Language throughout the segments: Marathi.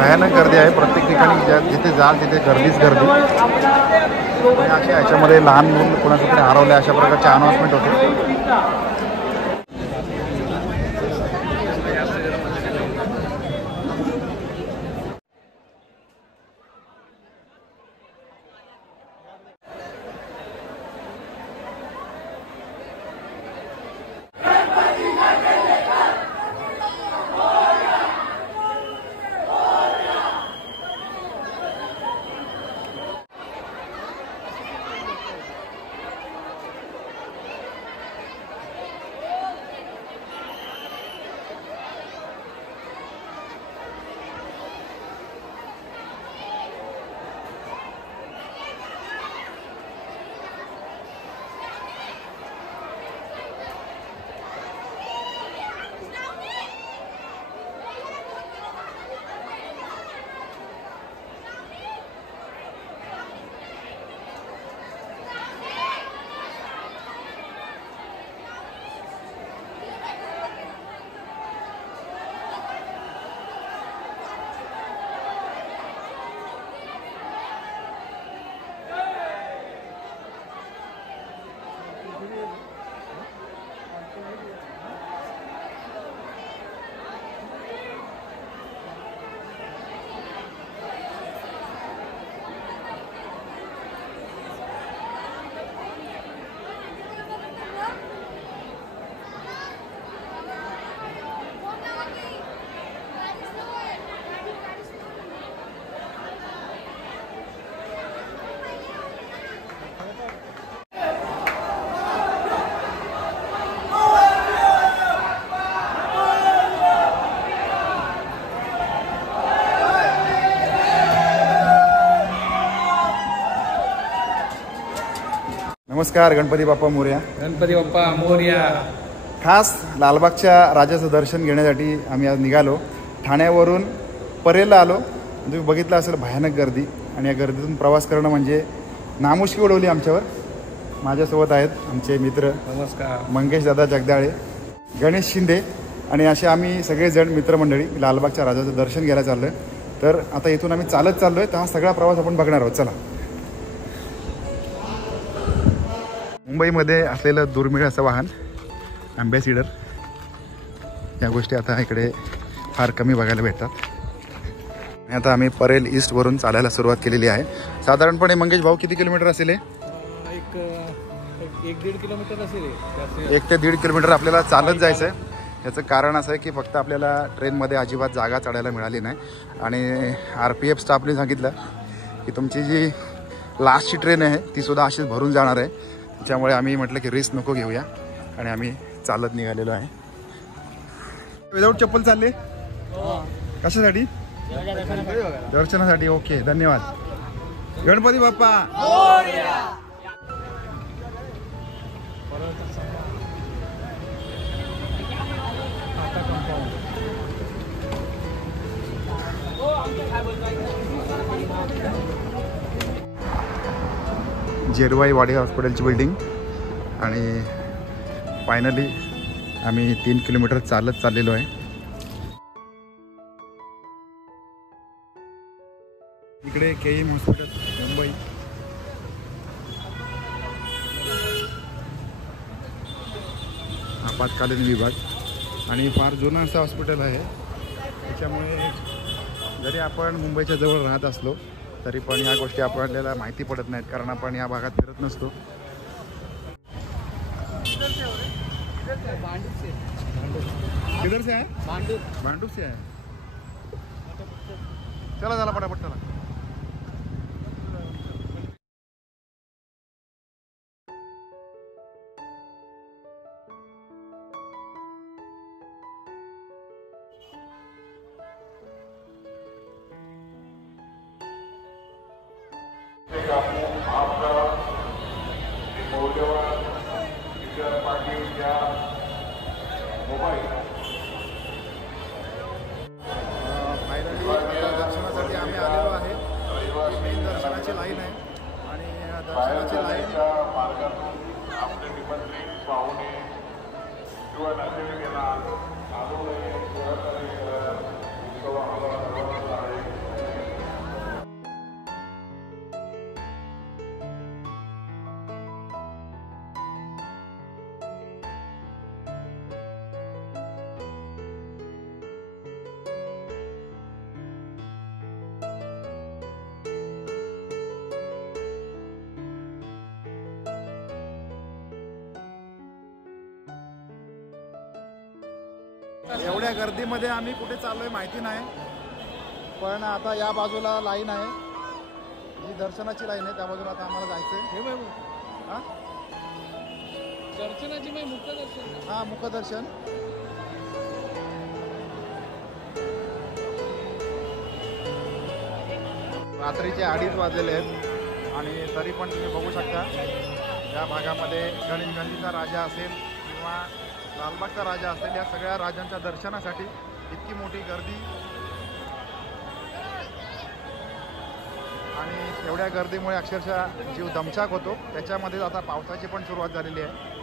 भयानक गर्दी आहे. प्रत्येक ठिकाणी जिथे जाल तिथे गर्दीच गर्दी. आणि अशा ह्याच्यामध्ये लहान मुलं कोणाचं तरी हरवले अशा प्रकारचे अनाउन्समेंट होते. नमस्कार. गणपती बाप्पा मोरया. गणपती बाप्पा मोरया. खास लालबागच्या राजाचं दर्शन घेण्यासाठी आम्ही आज निघालो. ठाण्यावरून परेलला आलो. तुम्ही बघितलं असेल भयानक गर्दी. आणि या गर्दीतून प्रवास करणं म्हणजे नामुष्की उडवली आमच्यावर. माझ्यासोबत आहेत आमचे मित्र. नमस्कार. मंगेश दादा जगदाळे, गणेश शिंदे आणि असे आम्ही सगळेजण मित्रमंडळी लालबागच्या राजाचं दर्शन घ्यायला चाललो आहे. तर आता इथून आम्ही चालत चाललो आहे. तर हा सगळा प्रवास आपण बघणार आहोत. चला. मुंबईमध्ये असलेलं दुर्मिळ असं वाहन अँबॅसिडर. या गोष्टी आता इकडे फार कमी बघायला भेटतात. आणि आता आम्ही परेल ईस्टवरून चालायला सुरुवात केलेली आहे. साधारणपणे मंगेश भाऊ किती किलोमीटर असेल? एक 1-1.5 किलोमीटर असेल. 1 ते 1.5 किलोमीटर आपल्याला चालत जायचं आहे. याचं कारण असं आहे की फक्त आपल्याला ट्रेनमध्ये अजिबात जागा चढायला मिळाली नाही. आणि RPF स्टाफने सांगितलं की तुमची जी लास्टची ट्रेन आहे तीसुद्धा अशीच भरून जाणार आहे. त्यामुळे आम्ही म्हटलं की रिस्क नको घेऊया आणि आम्ही चालत निघालेलो आहे. विदाऊट चप्पल चालले? कशासाठी? दर्शनासाठी. ओके, धन्यवाद. गणपती बाप्पा. जेरवाई वाडी हॉस्पिटलची बिल्डिंग. आणि फायनली आम्ही 3 किलोमीटर चालत चाललेलो आहे. इकडे KM हॉस्पिटल मुंबई. आपत्कालीन विभाग आणि फार जुनं असं हॉस्पिटल आहे. त्याच्यामुळे जरी आपण मुंबईच्या जवळ राहत असलो तरी पण ह्या गोष्टी आपल्याला माहिती पडत नाहीत, कारण आपण या भागात फिरत नसतो. किधर से आहे? भांडूप से आहे. चला चला पटापट चला. दर्शनासाठी आम्ही आलेलो आहे. मेन दर्शनाची लाईन आहे आणि दर्शनाची लाईन मार्गातून आपले निमंत्रित पाहुणे किंवा नातेवाईकांना एवढ्या गर्दीमध्ये आम्ही कुठे चाललोय माहिती नाही, पण आता या बाजूला लाईन आहे, जी दर्शनाची लाईन आहे, त्या बाजूला आता आम्हाला जायचंय. हां दर्शनाची मुखदर्शन. हां मुखदर्शन. रात्रीचे 2:30 वाजलेले आहेत आणि तरी पण तुम्ही बघू शकता या भागामध्ये गणेशगंजीचा राजा असेल किंवा लालबागचा राजा असेल, या सगळ्या राजांच्या दर्शनासाठी इतकी मोठी गर्दी. आणि एवढ्या गर्दीमुळे अक्षरशः जीव दमछाक होतो. त्याच्यामध्ये आता पावसाची पण सुरुवात झालेली आहे.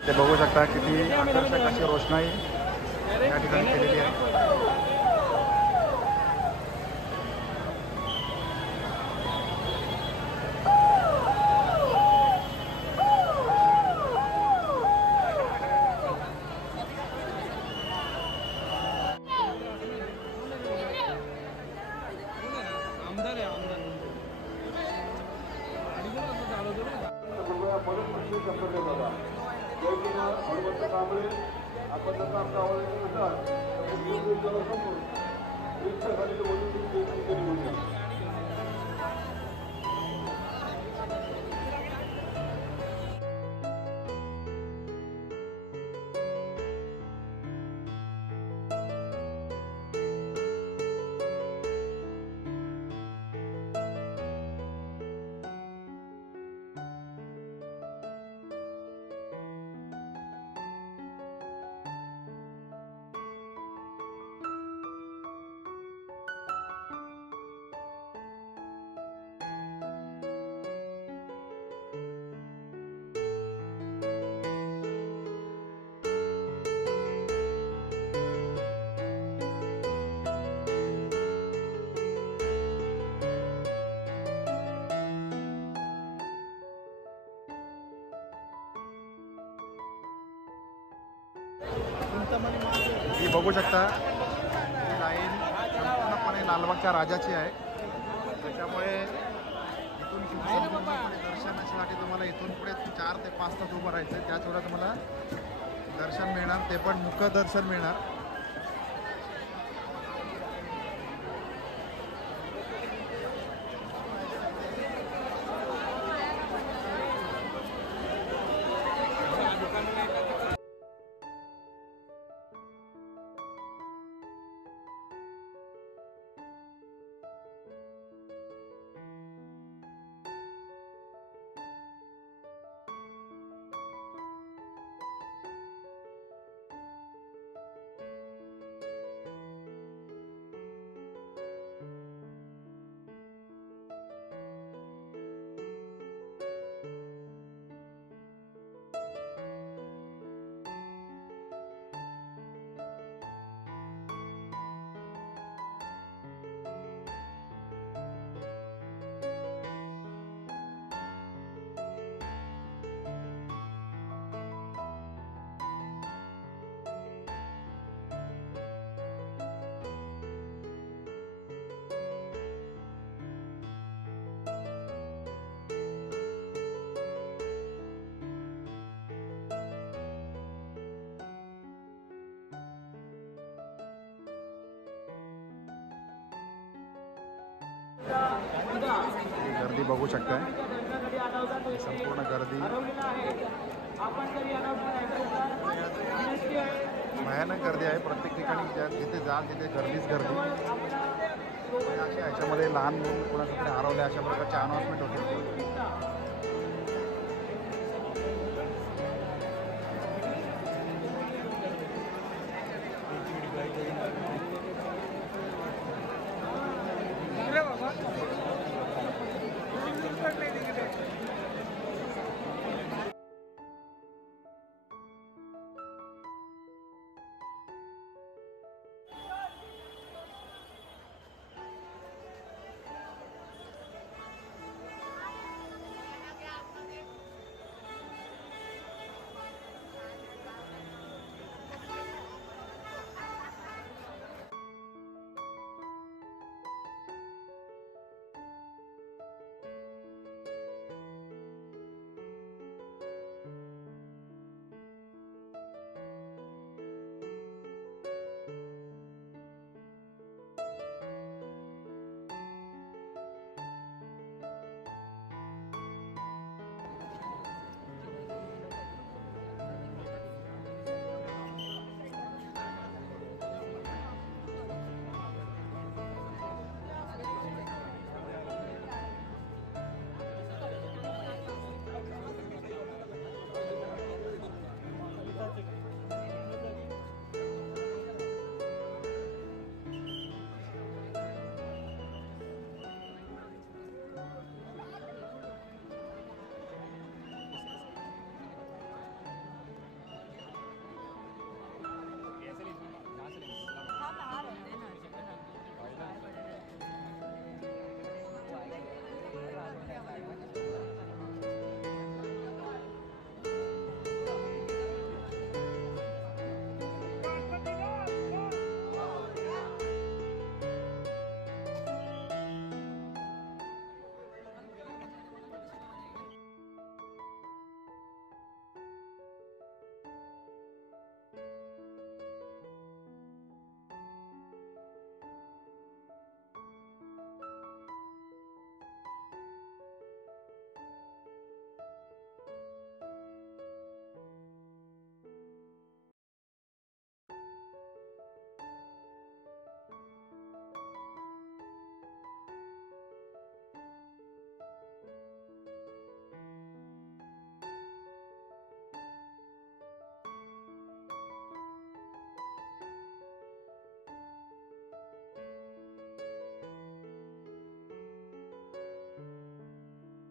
ते बघू शकता किती आकर्षक अशी रोषणाई या ठिकाणी केलेली आहे. ही बघू शकता ही लाईन संपूर्णपणे लालबागच्या राजाची आहे. त्याच्यामुळे इथून दर्शनासाठी तुम्हाला इथून पुढे 4 ते 5 तास उभं राहायचं आहे. त्याच वेळेला तुम्हाला दर्शन मिळणार, ते पण मुखदर्शन मिळणार. गर्दी बघू शकताय, संपूर्ण गर्दी भयानक गर्दी आहे. प्रत्येक ठिकाणी जिथे जाल तिथे गर्दीच गर्दी. अशा ह्याच्यामध्ये लहान मुलं कोणाकडे हरवले अशा प्रकारचे अनाउन्समेंट होते.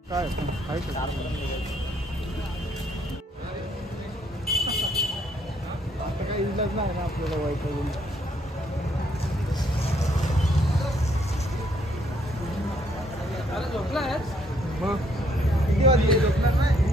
काय काही इलाज नाही ना आपल्याला वाईट झोपला मग किती वाजले झोपणार नाही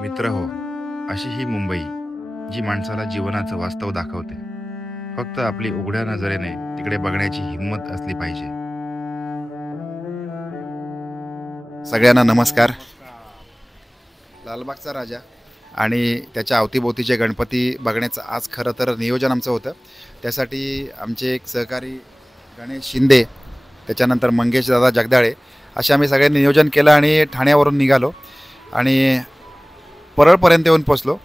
मित्र हो, अशी ही मुंबई जी माणसाला जीवनाचं वास्तव दाखवते. फक्त आपली उघड्या नजरेने तिकडे बघण्याची हिंमत असली पाहिजे. सगळ्यांना नमस्कार. लालबागचा राजा आणि त्याच्या अवतीभोवतीचे गणपती बघण्याचं आज खरं तर नियोजन आमचं होतं. त्यासाठी आमचे एक सहकारी गणेश शिंदे, त्याच्यानंतर मंगेश दादा जगदाळे असे आम्ही सगळ्यांनी नियोजन केलं आणि ठाण्यावरून निघालो आणि परळपर्यंत येऊन पोचलो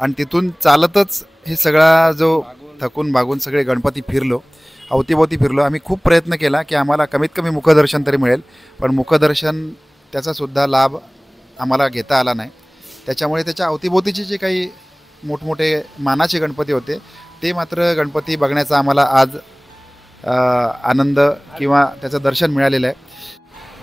आणि तिथून चालतच हे सगळा जो थकून बागून सगळे गणपती फिरलो, अवतीभोवती फिरलो. आम्ही खूप प्रयत्न केला की आम्हाला कमीत कमी मुखदर्शन तरी मिळेल, पण मुखदर्शन त्याचासुद्धा लाभ आम्हाला घेता आला नाही. त्याच्यामुळे त्याच्या अवतीभोवतीचे जे काही मोठमोठे मानाचे गणपती होते ते मात्र गणपती बघण्याचा आम्हाला आज आनंद किंवा त्याचं दर्शन मिळालेलं आहे.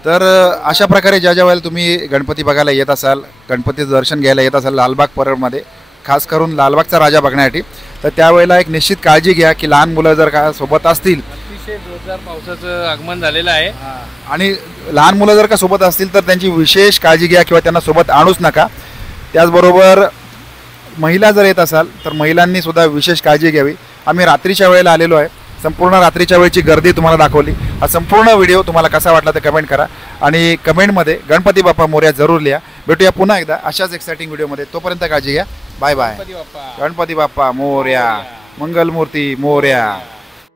तर अशा प्रकारे ज्या वेळेला तुम्ही गणपती बघायला येत असाल, गणपतीचं दर्शन घ्यायला येत असाल लालबाग परळमध्ये, खास करून लालबागचा राजा बघण्यासाठी, तर त्यावेळेला एक निश्चित काळजी घ्या की लहान मुलं जर का सोबत असतील, अतिशय जोरदार पावसाचं आगमन झालेलं आहे आणि लहान मुलं जर का सोबत असतील तर त्यांची विशेष काळजी घ्या किंवा त्यांना सोबत आणूच नका. त्याचबरोबर महिला जर येत असाल तर महिलांनी सुद्धा विशेष काळजी घ्यावी. आम्ही रात्रीच्या वेळेला आलेलो आहे, संपूर्ण रात्रीच्या वेळची गर्दी तुम्हाला दाखवली. हा संपूर्ण व्हिडिओ तुम्हाला कसा वाटला ते कमेंट करा आणि कमेंटमध्ये गणपती बाप्पा मोरया जरूर लिहा. भेटूया पुन्हा एकदा अशाच एक्साइटिंग व्हिडिओमध्ये. तोपर्यंत काळजी घ्या. Bye bye. गणपती बाप्पा गणपती बाप्पा मोरया, मंगलमूर्ती मोरया.